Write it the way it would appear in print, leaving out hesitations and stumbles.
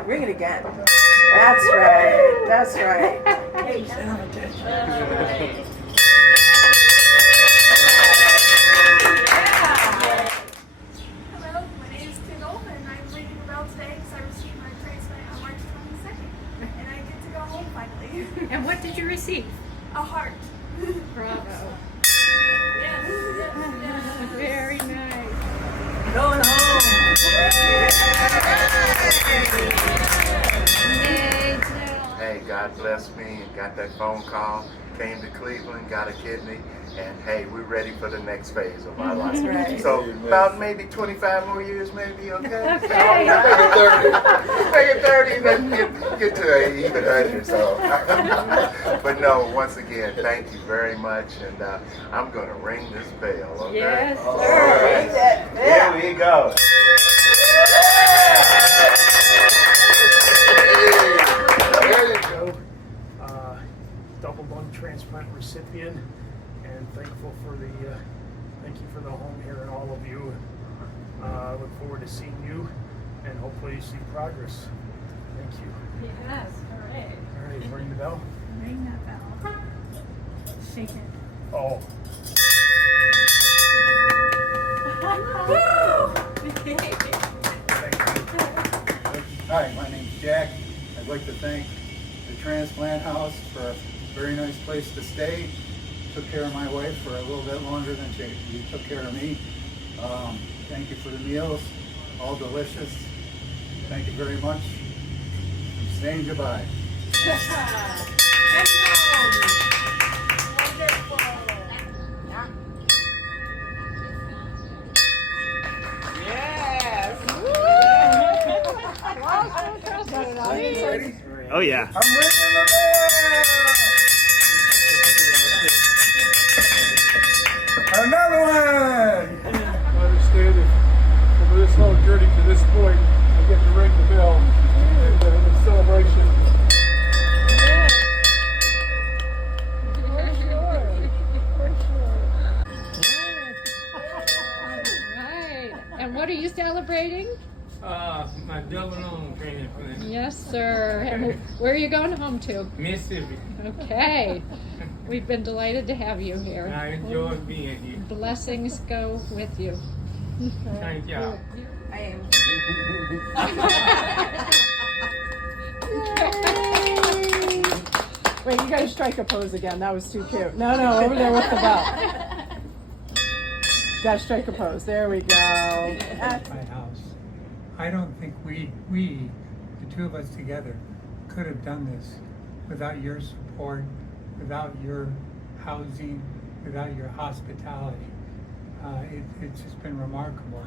Yeah, ring it again. That's right. That's right. Hey, son of a bitch. Hello, my name is Kendall, and I'm ringing the bell today because I received my transplant on March 22nd, and I get to go home finally. And what did you receive? A heart. Bravo. Yes. Very nice. Going home. Hey, God bless me and got that phone call, came to Cleveland, got a kidney, and hey, we're ready for the next phase of our life. Right. So about maybe 25 more years, maybe, okay? Okay. Make it 30, then get to an even 100, so. But no, once again, thank you very much, and I'm going to ring this bell, okay? Yes, All sir. right. Here we go. There you go. Double lung transplant recipient, and thankful for the thank you for the home here and all of you. Look forward to seeing you, and hopefully see progress. Thank you. Yes, hooray. All right, ring the bell. Ring that bell. Shake it. Oh. Thank you. Hi, my name's Jack. I'd like to thank the Transplant House for a very nice place to stay. Took care of my wife for a little bit longer than you took care of me. Thank you for the meals, all delicious. Thank you very much. I'm saying goodbye. Oh yeah. I'm ringing the bell! Another one! I understand if over this long journey to this point, I get to ring the bell and the celebration. Right. And what are you celebrating? My double lung transplant. Yes, sir. And where are you going home to? Mississippi. Okay. We've been delighted to have you here. I enjoy being here. Blessings go with you. Thank y'all. I am. Wait, you gotta strike a pose again. That was too cute. No, over there with the bell. Gotta strike a pose. There we go. My house. I don't think we, the two of us together, could have done this without your support, without your housing, without your hospitality. It's just been remarkable.